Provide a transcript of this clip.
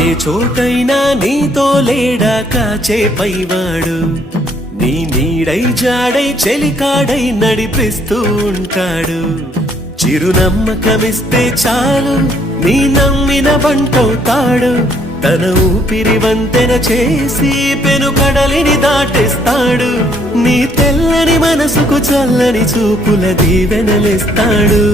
ఏ చోటైనా నీతో లేడా కాచే పైవాడు, నీ నీడై జాడై చెలికాడై నడిపిస్తూ ఉంటాడు. చిరునమ్మకమిస్తే చాలు నీ నమ్మిన బంటవుతాడు, తన ఊపిరి వంతెన చేసి పెను కడలిని దాటిస్తాడు. నీ తెల్లని మనసుకు చల్లని చూపుల దీవెనలిస్తాడు.